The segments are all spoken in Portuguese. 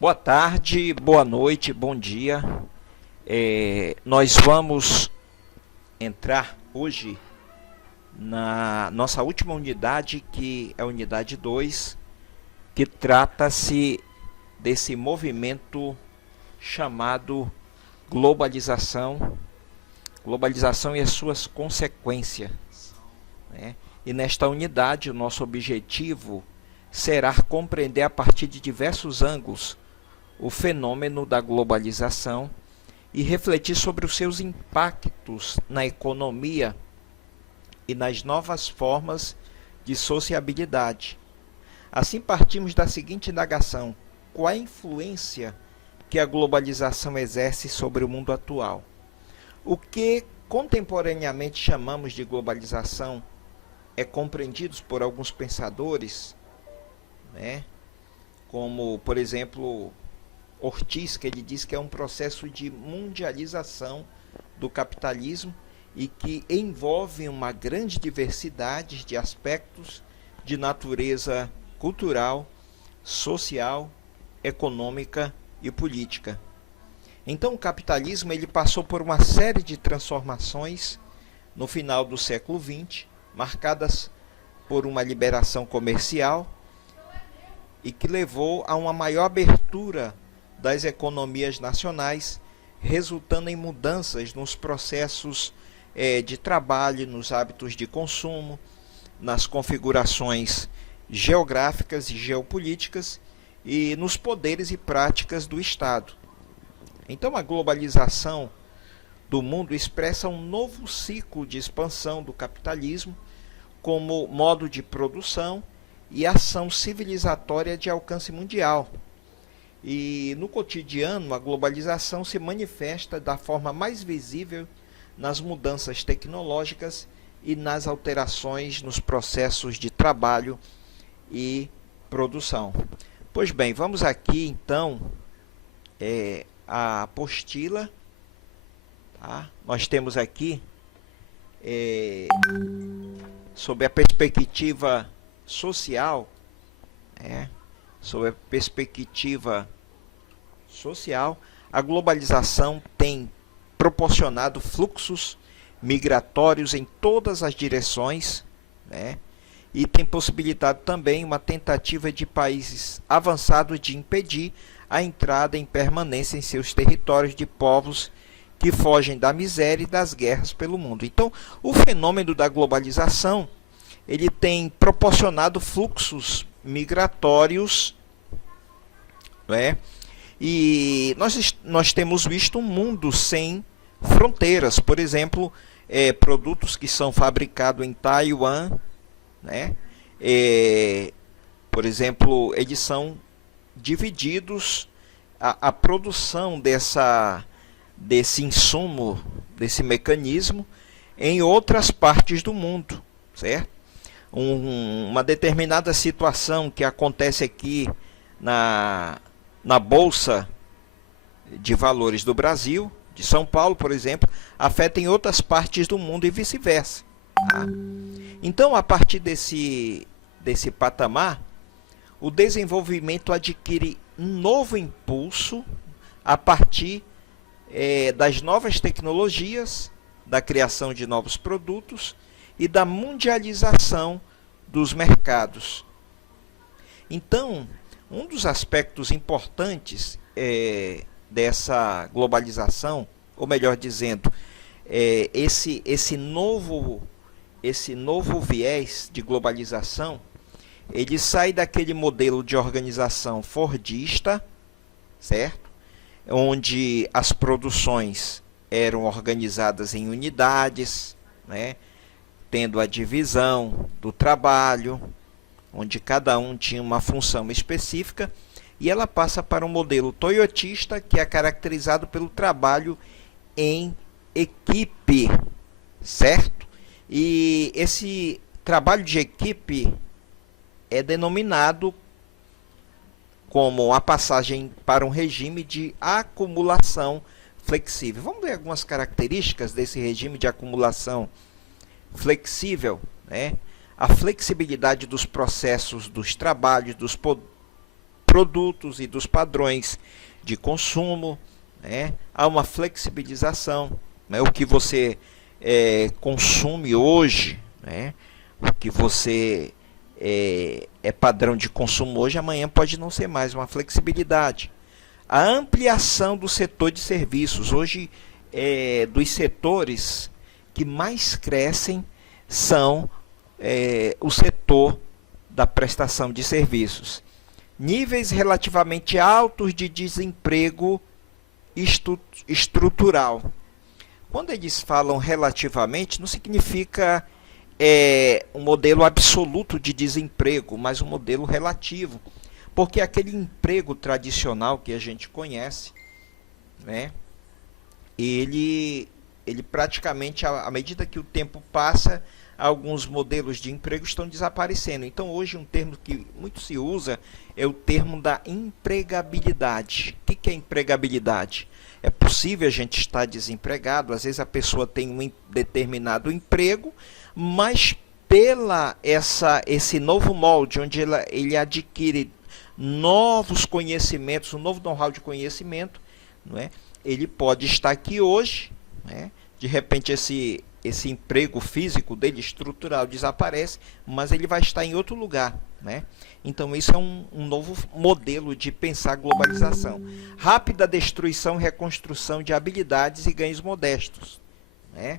Boa tarde, boa noite, bom dia. Nós vamos entrar hoje na nossa última unidade, que é a unidade 2, que trata-se desse movimento chamado globalização e as suas consequências, né? E nesta unidade, o nosso objetivo será compreender a partir de diversos ângulos o fenômeno da globalização e refletir sobre os seus impactos na economia e nas novas formas de sociabilidade. Assim, partimos da seguinte indagação: qual a influência que a globalização exerce sobre o mundo atual? O que contemporaneamente chamamos de globalização é compreendido por alguns pensadores, né, como, por exemplo, Ortiz, que ele diz que é um processo de mundialização do capitalismo e que envolve uma grande diversidade de aspectos de natureza cultural, social, econômica e política. Então, o capitalismo ele passou por uma série de transformações no final do século XX, marcadas por uma liberação comercial e que levou a uma maior abertura das economias nacionais, resultando em mudanças nos processos de trabalho, nos hábitos de consumo, nas configurações geográficas e geopolíticas e nos poderes e práticas do Estado. Então, a globalização do mundo expressa um novo ciclo de expansão do capitalismo como modo de produção e ação civilizatória de alcance mundial. E no cotidiano, a globalização se manifesta da forma mais visível nas mudanças tecnológicas e nas alterações nos processos de trabalho e produção. Pois bem, vamos aqui então a apostila. Tá? Nós temos aqui, sob a perspectiva social, sob a perspectiva social, a globalização tem proporcionado fluxos migratórios em todas as direções, né? E tem possibilitado também uma tentativa de países avançados de impedir a entrada em permanência em seus territórios de povos que fogem da miséria e das guerras pelo mundo. Então, o fenômeno da globalização ele tem proporcionado fluxos migratórios, né? E nós temos visto um mundo sem fronteiras. Por exemplo, produtos que são fabricados em Taiwan, né? Por exemplo, eles são divididos, a produção desse insumo, desse mecanismo, em outras partes do mundo, certo? Uma determinada situação que acontece aqui na Bolsa de Valores do Brasil, de São Paulo, por exemplo, afeta em outras partes do mundo e vice-versa. Tá? Então, a partir desse patamar, o desenvolvimento adquire um novo impulso a partir das novas tecnologias, da criação de novos produtos e da mundialização dos mercados. Então, um dos aspectos importantes dessa globalização, ou melhor dizendo, esse novo viés de globalização, ele sai daquele modelo de organização fordista, certo? Onde as produções eram organizadas em unidades, né? Tendo a divisão do trabalho, onde cada um tinha uma função específica, e ela passa para um modelo toyotista, que é caracterizado pelo trabalho em equipe, certo? E esse trabalho de equipe é denominado como a passagem para um regime de acumulação flexível. Vamos ver algumas características desse regime de acumulação flexível, né? A flexibilidade dos processos, dos trabalhos, produtos e dos padrões de consumo, né? Há uma flexibilização, né? O que você consome hoje, né? O que você é padrão de consumo hoje, amanhã pode não ser mais, uma flexibilidade. A ampliação do setor de serviços. Hoje, dos setores que mais crescem são o setor da prestação de serviços. Níveis relativamente altos de desemprego estrutural. Quando eles falam relativamente, não significa um modelo absoluto de desemprego, mas um modelo relativo. Porque aquele emprego tradicional que a gente conhece, né, ele praticamente, à medida que o tempo passa, alguns modelos de emprego estão desaparecendo. Então, hoje, um termo que muito se usa é o termo da empregabilidade. O que é empregabilidade? É possível a gente estar desempregado, às vezes a pessoa tem um determinado emprego, mas esse novo molde, onde ele adquire novos conhecimentos, um novo know-how de conhecimento, não é? Ele pode estar aqui hoje, né? De repente esse emprego físico dele, estrutural, desaparece, mas ele vai estar em outro lugar, né? Então isso é um novo modelo de pensar globalização. Rápida destruição e reconstrução de habilidades e ganhos modestos, né?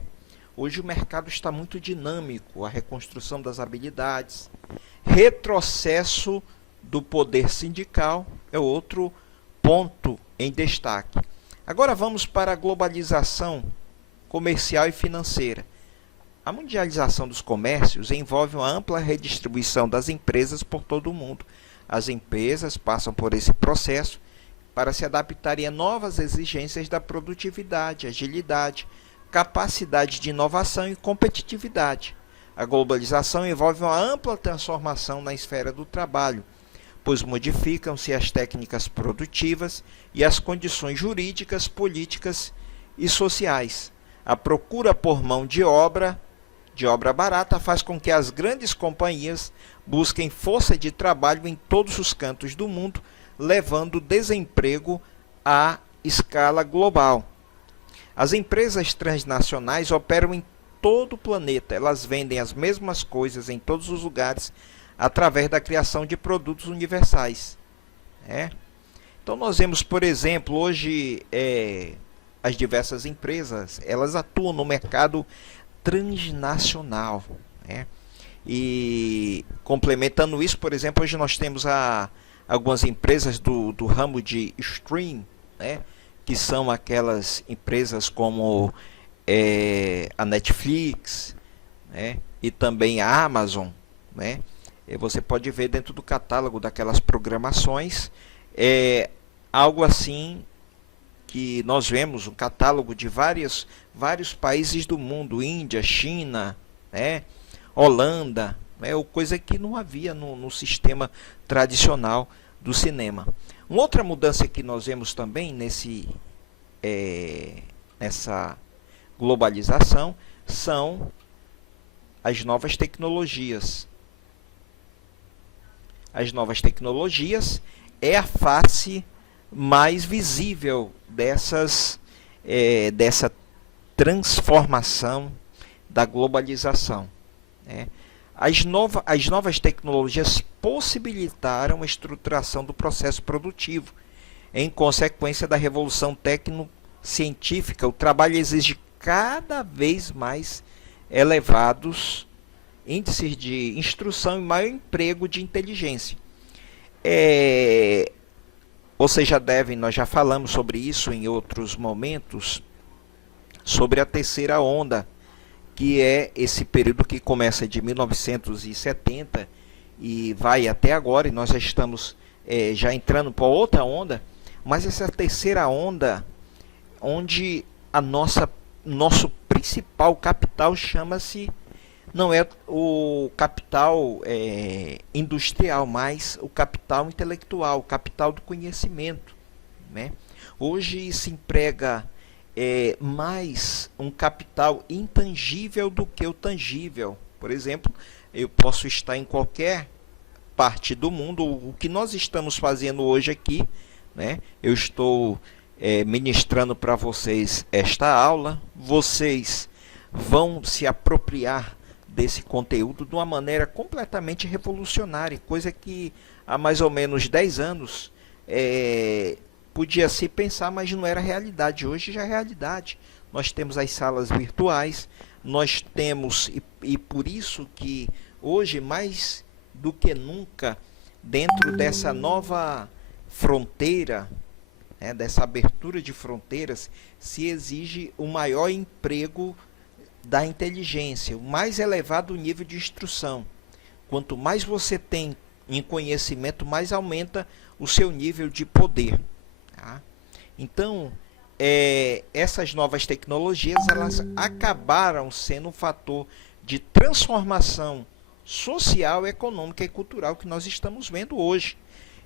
Hoje o mercado está muito dinâmico, a reconstrução das habilidades. Retrocesso do poder sindical é outro ponto em destaque. Agora vamos para a globalização comercial e financeira. A mundialização dos comércios envolve uma ampla redistribuição das empresas por todo o mundo. As empresas passam por esse processo para se adaptarem a novas exigências da produtividade, agilidade, capacidade de inovação e competitividade. A globalização envolve uma ampla transformação na esfera do trabalho, pois modificam-se as técnicas produtivas e as condições jurídicas, políticas e sociais. A procura por mão de obra barata, faz com que as grandes companhias busquem força de trabalho em todos os cantos do mundo, levando o desemprego à escala global. As empresas transnacionais operam em todo o planeta, elas vendem as mesmas coisas em todos os lugares, através da criação de produtos universais. Então nós vemos, por exemplo, hoje as diversas empresas, elas atuam no mercado transnacional. E complementando isso, por exemplo, hoje nós temos algumas empresas do ramo de stream, que são aquelas empresas como a Netflix, e também a Amazon, você pode ver dentro do catálogo daquelas programações algo assim que nós vemos um catálogo de vários países do mundo, Índia, China, Holanda, ou coisa que não havia no sistema tradicional do cinema. Uma outra mudança que nós vemos também nessa globalização são as novas tecnologias. As novas tecnologias é a face mais visível dessa transformação da globalização. As novas tecnologias possibilitaram a estruturação do processo produtivo. Em consequência da revolução tecnocientífica, o trabalho exige cada vez mais elevados índices de instrução e maior emprego de inteligência. Vocês nós já falamos sobre isso em outros momentos, sobre a terceira onda, que é esse período que começa de 1970 e vai até agora, e nós já estamos já entrando para outra onda, mas essa terceira onda, onde nosso principal capital chama-se, não é o capital industrial, mas o capital intelectual, o capital do conhecimento. Hoje se emprega mais um capital intangível do que o tangível. Por exemplo, eu posso estar em qualquer parte do mundo. O que nós estamos fazendo hoje aqui, né? Eu estou ministrando para vocês esta aula. Vocês vão se apropriar desse conteúdo de uma maneira completamente revolucionária, coisa que há mais ou menos 10 anos podia se pensar, mas não era realidade. Hoje já é realidade. Nós temos as salas virtuais, nós temos, e por isso que hoje, mais do que nunca, dentro dessa nova fronteira, dessa abertura de fronteiras, se exige o maior emprego da inteligência, o mais elevado nível de instrução. Quanto mais você tem em conhecimento, mais aumenta o seu nível de poder. Tá? Então, essas novas tecnologias, elas acabaram sendo um fator de transformação social, econômica e cultural que nós estamos vendo hoje.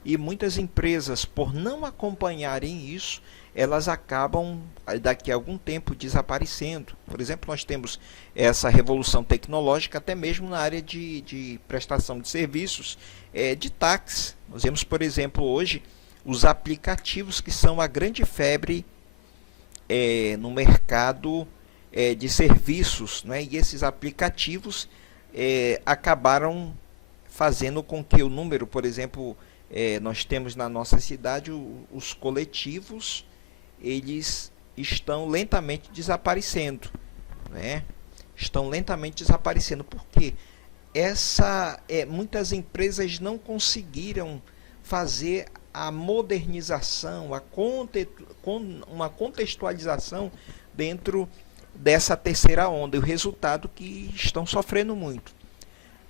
E muitas empresas, por não acompanharem isso, elas acabam daqui a algum tempo desaparecendo. Por exemplo, nós temos essa revolução tecnológica até mesmo na área de prestação de serviços, de táxi. Nós vemos, por exemplo, hoje os aplicativos que são a grande febre no mercado de serviços, né? E esses aplicativos acabaram fazendo com que o número, por exemplo, nós temos na nossa cidade os coletivos, eles estão lentamente desaparecendo, né? Estão lentamente desaparecendo. Por quê? Muitas empresas não conseguiram fazer a modernização, uma contextualização dentro dessa terceira onda. E o resultado que estão sofrendo muito.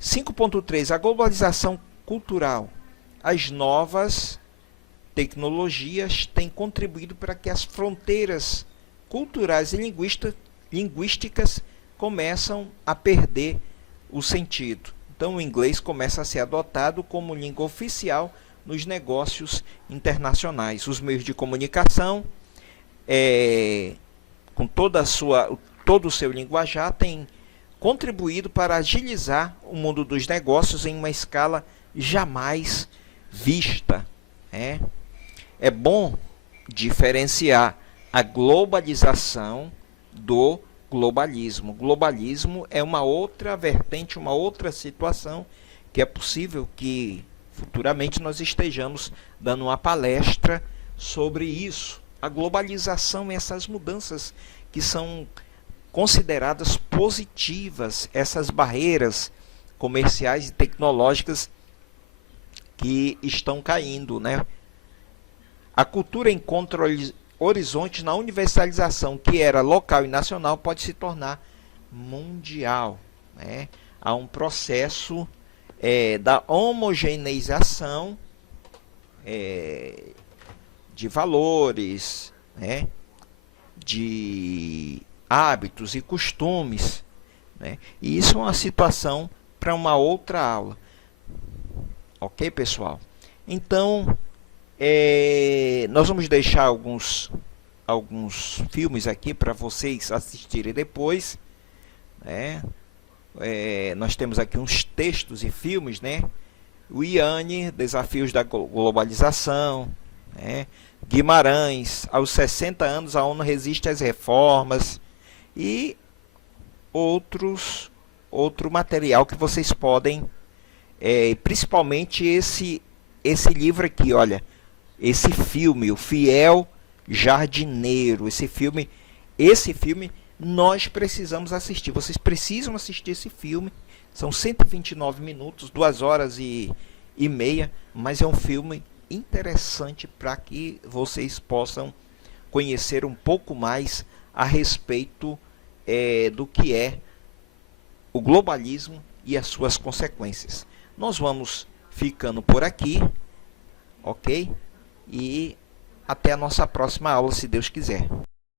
5.3. A globalização cultural. As novas tecnologias têm contribuído para que as fronteiras culturais e linguísticas começam a perder o sentido. Então, o inglês começa a ser adotado como língua oficial nos negócios internacionais. Os meios de comunicação, com todo o seu linguajar, têm contribuído para agilizar o mundo dos negócios em uma escala jamais vista. É bom diferenciar a globalização do globalismo. O globalismo é uma outra vertente, uma outra situação que é possível que futuramente nós estejamos dando uma palestra sobre isso. A globalização é essas mudanças que são consideradas positivas, essas barreiras comerciais e tecnológicas que estão caindo, né? A cultura encontra horizontes na universalização, que era local e nacional, pode se tornar mundial, né? Há um processo da homogeneização de valores, né? De hábitos e costumes, né? E isso é uma situação para uma outra aula. Ok, pessoal? Então, nós vamos deixar alguns filmes aqui para vocês assistirem depois, né? Nós temos aqui uns textos e filmes, né? O Yanni, Desafios da Globalização, né? Guimarães, aos 60 anos a ONU resiste às reformas, e outro material que vocês podem, principalmente esse livro aqui, olha, esse filme, O Fiel Jardineiro. Esse filme nós precisamos assistir. Vocês precisam assistir esse filme. São 129 minutos, 2 horas e meia, mas é um filme interessante para que vocês possam conhecer um pouco mais a respeito do que é o globalismo e as suas consequências. Nós vamos ficando por aqui, ok? E até a nossa próxima aula, se Deus quiser.